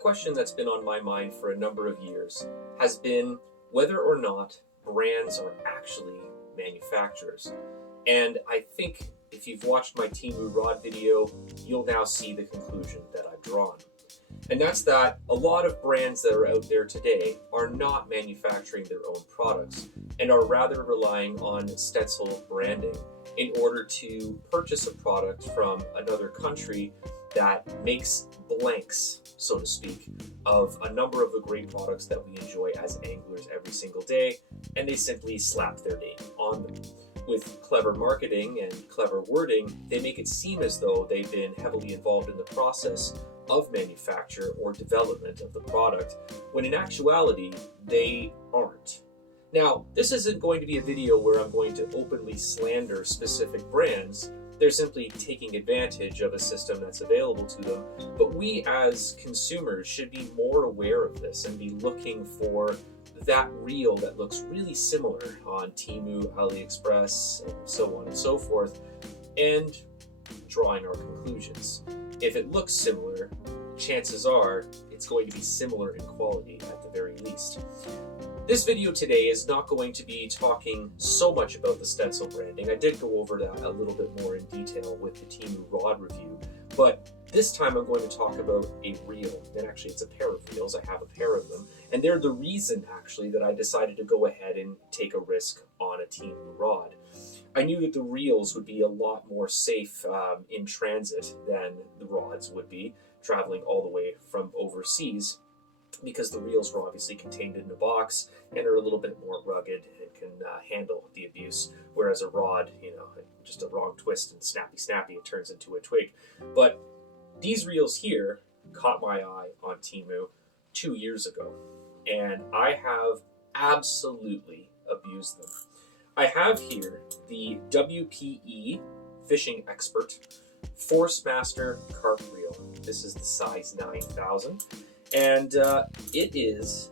question that's been on my mind for a number of years has been whether or not brands are actually manufacturers. And I think if you've watched my TEMU rod video, you'll now see the conclusion that I've drawn. And that's that a lot of brands that are out there today are not manufacturing their own products and are rather relying on stencil branding in order to purchase a product from another country that makes blanks, so to speak, of a number of the great products that we enjoy as anglers every single day, and they simply slap their name on them. With clever marketing and clever wording, they make it seem as though they've been heavily involved in the process of manufacture or development of the product, when in actuality, they aren't. Now, this isn't going to be a video where I'm going to openly slander specific brands. They're simply taking advantage of a system that's available to them. But we as consumers should be more aware of this and be looking for that reel that looks really similar on TEMU, AliExpress, and so on and so forth, and drawing our conclusions. If it looks similar, chances are it's going to be similar in quality at the very least. This video today is not going to be talking so much about the stencil branding. I did go over that a little bit more in detail with the TEMU rod review, but this time I'm going to talk about a reel. And actually it's a pair of reels. I have a pair of them. And they're the reason actually that I decided to go ahead and take a risk on a TEMU rod. I knew that the reels would be a lot more safe in transit than the rods would be, traveling all the way from overseas, because the reels are obviously contained in a box and are a little bit more rugged and can handle the abuse, whereas a rod, just a wrong twist and snappy, it turns into a twig. But these reels here caught my eye on TEMU 2 years ago, and I have absolutely abused them. I have here the W.P.E Fishing Expert Force Master carp reel. This is the size 9000. And it is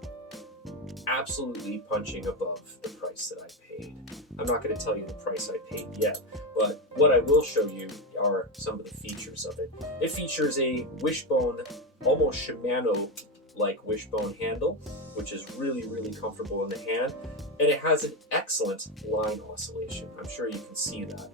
absolutely punching above the price that I paid. I'm not going to tell you the price I paid yet, but what I will show you are some of the features of it. It features a wishbone, almost Shimano-like wishbone handle, which is really, really comfortable in the hand, and it has an excellent line oscillation. I'm sure you can see that.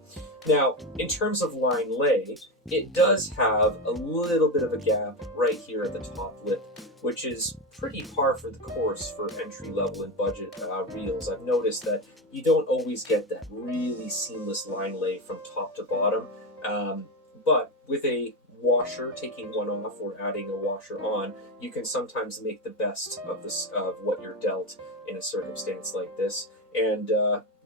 Now, in terms of line lay, it does have a little bit of a gap right here at the top lip, which is pretty par for the course for entry-level and budget reels. I've noticed that you don't always get that really seamless line lay from top to bottom, but with a washer, taking one off or adding a washer on, you can sometimes make the best of this of what you're dealt in a circumstance like this. And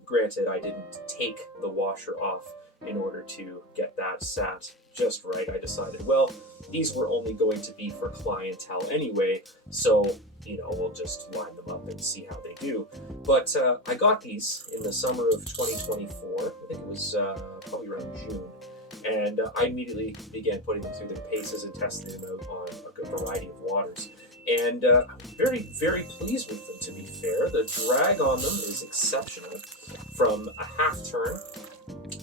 granted, I didn't take the washer off in order to get that sat just right. I decided, well, these were only going to be for clientele anyway, so we'll just line them up and see how they do. But I got these in the summer of 2024. I think it was probably around June. And I immediately began putting them through their paces and testing them out on a variety of waters. And I'm very, very pleased with them, to be fair. The drag on them is exceptional. From a half turn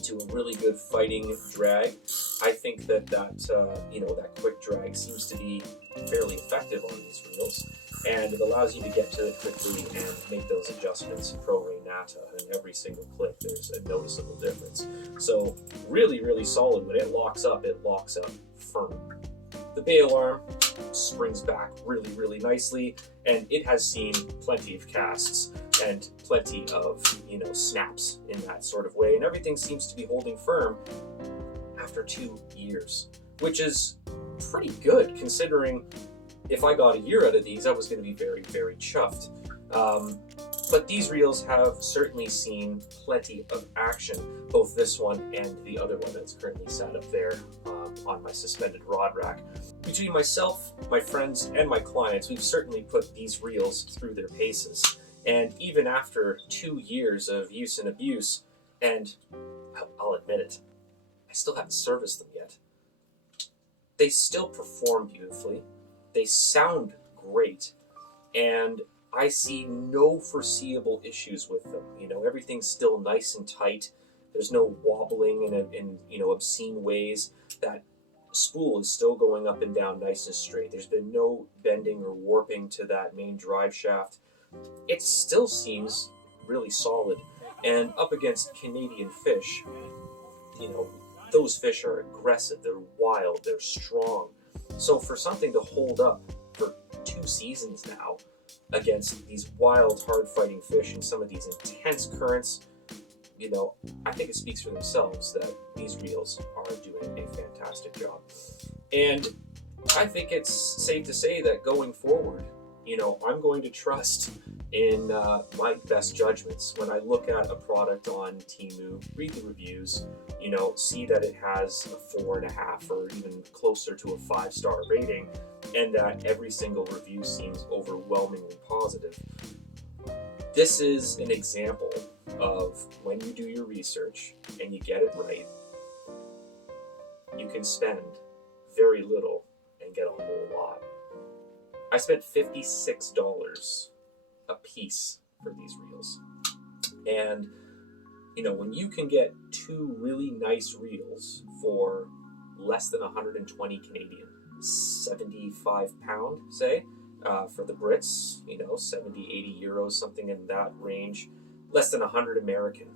to a really good fighting drag. I think that that quick drag seems to be fairly effective on these reels, and it allows you to get to it quickly and make those adjustments pro re nata. And every single click, there's a noticeable difference. So really, really solid. When it locks up firm. The bail arm springs back really, really nicely, and it has seen plenty of casts and plenty of, snaps in that sort of way, and everything seems to be holding firm after 2 years, which is pretty good considering if I got a year out of these, I was going to be very, very chuffed. But these reels have certainly seen plenty of action, both this one and the other one that's currently sat up there on my suspended rod rack. Between myself, my friends, and my clients, we've certainly put these reels through their paces. And even after 2 years of use and abuse, and I'll admit it, I still haven't serviced them yet, they still perform beautifully, they sound great, and I see no foreseeable issues with them. Everything's still nice and tight. There's no wobbling in obscene ways that spool is still going up and down nice and straight. There's been no bending or warping to that main drive shaft. It still seems really solid. And up against Canadian fish, those fish are aggressive, they're wild, they're strong. So for something to hold up for 2 seasons now against these wild, hard-fighting fish and some of these intense currents, I think it speaks for themselves that these reels are doing a fantastic job. And I think it's safe to say that going forward, I'm going to trust in my best judgments when I look at a product on TEMU, read the reviews, see that it has a 4.5 or even closer to a 5-star rating, and that every single review seems overwhelmingly positive. This is an example of when you do your research and you get it right, you can spend very little and get a whole lot. I spent $56 a piece for these reels. And, when you can get 2 really nice reels for less than 120 Canadian, 75 pound, say, for the Brits, 70, 80 euros, something in that range, less than 100 American,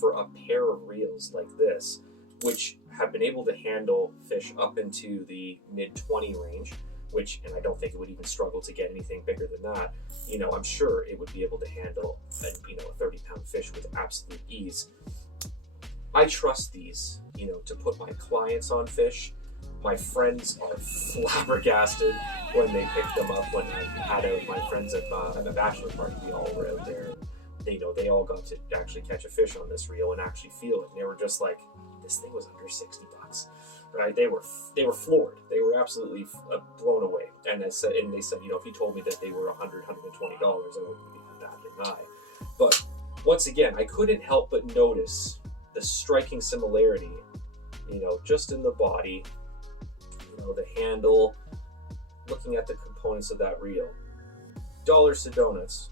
for a pair of reels like this, which have been able to handle fish up into the mid-20 range, and I don't think it would even struggle to get anything bigger than that. I'm sure it would be able to handle a 30-pound fish with absolute ease. I trust these, to put my clients on fish. My friends are flabbergasted when they pick them up. When I had out my friends at a bachelor party, we all were out there. They all got to actually catch a fish on this reel and actually feel it. And they were just like, this thing was under $60, right? They were floored. They were absolutely blown away. And they said, if you told me that they were $100, $120, I wouldn't even bat an eye. But once again, I couldn't help but notice the striking similarity, just in the body, the handle, looking at the components of that reel. Dollars to donuts.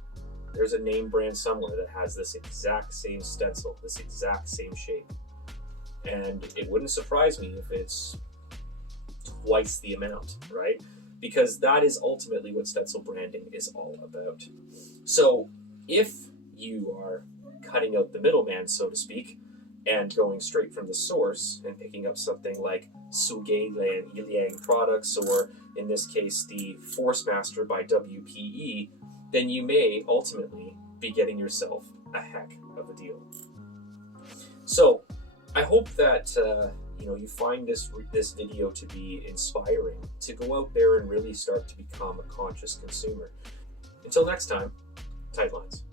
There's a name brand somewhere that has this exact same stencil, this exact same shape. And it wouldn't surprise me if it's twice the amount, right? Because that is ultimately what stencil branding is all about. So if you are cutting out the middleman, so to speak, and going straight from the source and picking up something like Suge Liang products, or in this case, the Force Master by W.P.E, then you may ultimately be getting yourself a heck of a deal. So I hope that you find this video to be inspiring to go out there and really start to become a conscious consumer. Until next time, tight lines.